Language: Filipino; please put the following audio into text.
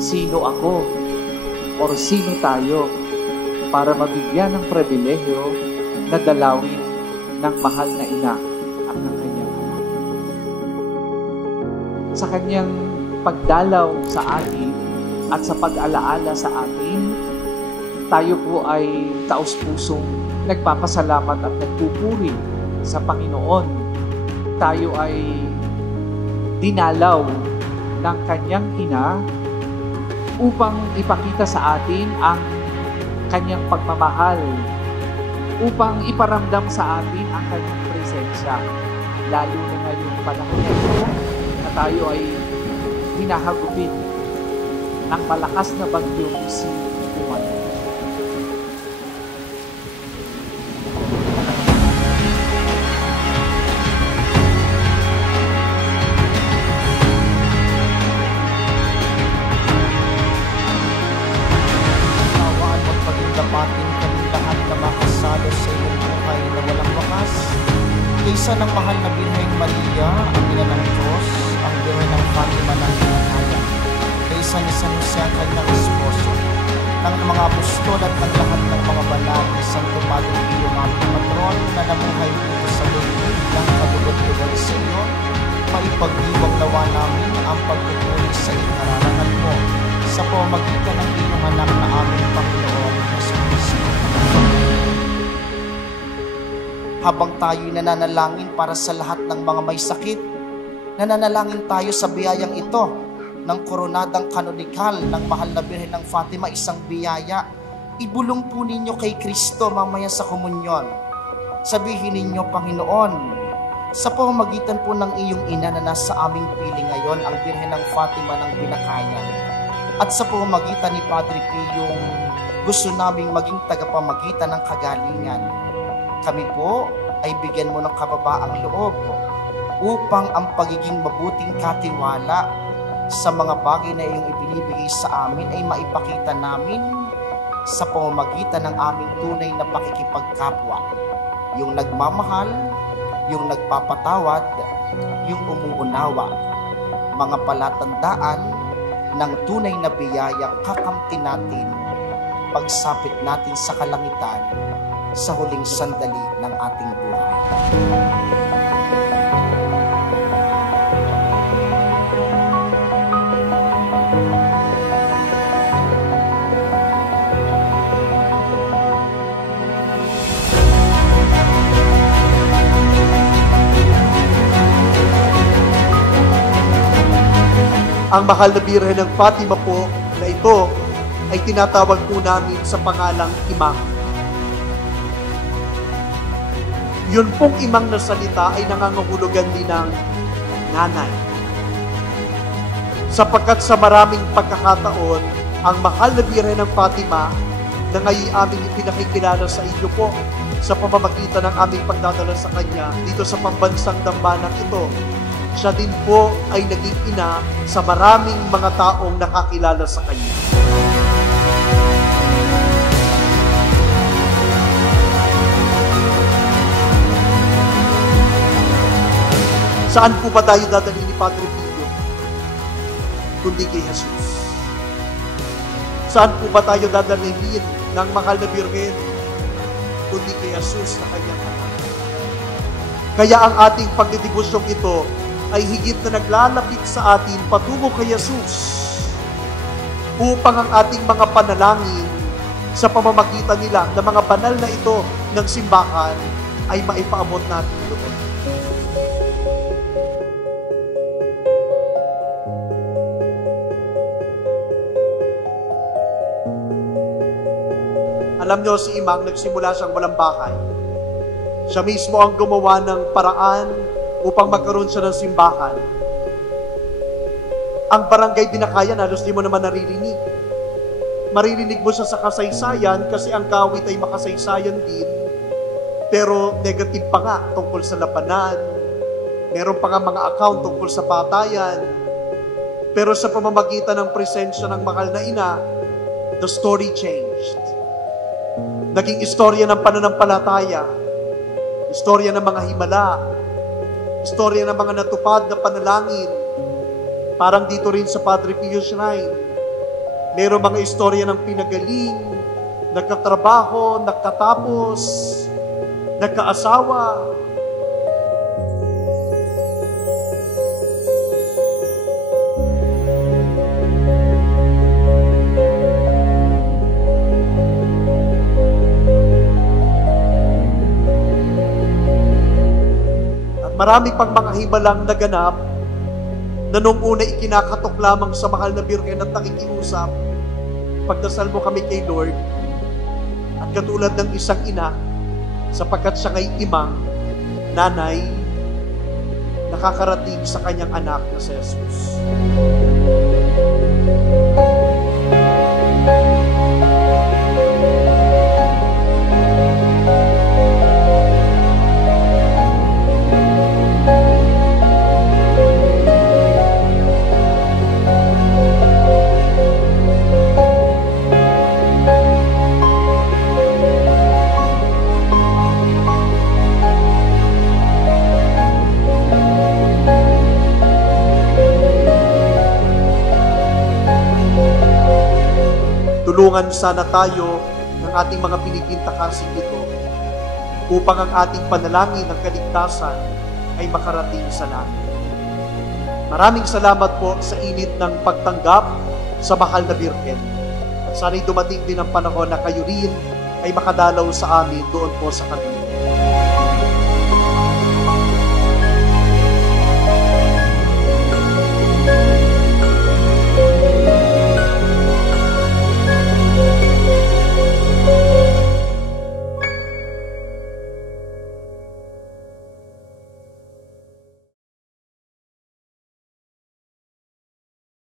Sino ako o sino tayo para mabigyan ng pribilehyo na dalawin ng mahal na ina at ng kanyang anak. Sa kanyang pagdalaw sa atin at sa pag-alaala sa atin, tayo po ay taos-pusong nagpapasalamat at nagpupuri sa Panginoon. Tayo ay dinalaw ng kanyang ina upang ipakita sa atin ang kanyang pagmamahal, upang iparamdam sa atin ang kanyang presensya. Lalo na ngayong panahon na ito na tayo ay hinahagupit ng malakas na bagyong si Juan. Kaysa ng mahal na Birheng Maria, ang ina ng Diyos, ang Birhen ng Fatima ng Pinakayan, kaysa ni San Jose ang kanyang esposo, ng mga apostol at ng lahat ng mga banal, Santo Padre Pio, aming patron, na namuhay dito sa daigdig ng kadugot-dugot sa iyo, maipag-iwag nawa namin ang pagpupuri sa ikararangan mo, sa pamamagitan ng iyong anak na aming Panginoong Jesucristo. Habang tayo'y nananalangin para sa lahat ng mga may sakit, nananalangin tayo sa biyayang ito ng koronadang kanonikal ng mahal na Birhen ng Fatima, isang biyaya. Ibulong po ninyo kay Kristo mamaya sa komunyon. Sabihin ninyo, Panginoon, sa pamamagitan po ng iyong ina na nasa aming piling ngayon, ang Birhen ng Fatima ng Pinakayan, at sa pamamagitan ni Padre Pio, gusto naming maging tagapamagitan ng kagalingan. Kami po ay bigyan mo ng kababaang loob upang ang pagiging mabuting katiwala sa mga bagay na iyong ibinibigay sa amin ay maipakita namin sa pamamagitan ng aming tunay na pakikipagkapwa. Yung nagmamahal, yung nagpapatawad, yung umuunawa. Mga palatandaan ng tunay na biyayang kakamtin natin pagsapit natin sa kalangitan sa huling sandali ng ating buhay. Ang mahal na Birhen ng Fatima po na ito ay tinatawag po namin sa pangalang Imam. Yun pong imang na salita ay nangangahulugan din ng nanay. Sapagkat sa maraming pagkakataon, ang mahal na Birhen ng Fatima na ngayon aming ipinakikilala sa inyo po sa pamamagitan ng aming pagdadala sa Kanya dito sa pambansang dambanang ito, siya din po ay naging ina sa maraming mga taong nakakilala sa Kanya. Saan po ba tayo dadalhin ni Padre Pio? Kundi kay Jesus. Saan po ba tayo dadalhin ng mahal na Birhen? Kundi kay Jesus na kanyang anak. Kaya ang ating pagdidibusyong ito ay higit na naglalapit sa atin patungo kay Jesus upang ang ating mga panalangin sa pamamagitan nila ng mga banal na ito ng simbahan ay maipaabot natin doon. Alam nyo, si Imang nagsimula siyang walang bahay. Siya mismo ang gumawa ng paraan upang magkaroon siya ng simbahan. Ang barangay Binakayan, halos di mo naman naririnig. Maririnig mo siya sa kasaysayan kasi ang kawit ay makasaysayan din. Pero negative pa nga tungkol sa labanan. Meron pa nga mga account tungkol sa patayan. Pero sa pamamagitan ng presensya ng mahal na ina, the story changed. Naging istorya ng pananampalataya, istorya ng mga himala, istorya ng mga natupad na panalangin, Parang dito rin sa Padre Pio Shrine, mayroong mga istorya ng pinagaling, nagkatrabaho, nagkatapos, nagkaasawa. At marami pang mga himalang naganap na nung una ikinakatok lamang sa mahal na Birhen at nakikiusap, pagdasal mo kami kay Lord, at katulad ng isang ina, sapagkat siya ngay imang, nanay, nakakarating sa kanyang anak na si Jesus. Tulungan sana tayo ng ating mga pinipintakasing ito upang ang ating panalangin ng kaligtasan ay makarating sa langit. Maraming salamat po sa init ng pagtanggap sa mahal na Birhen. At sana'y dumating din ang panahon na kayo rin ay makadalaw sa amin doon po sa kanila.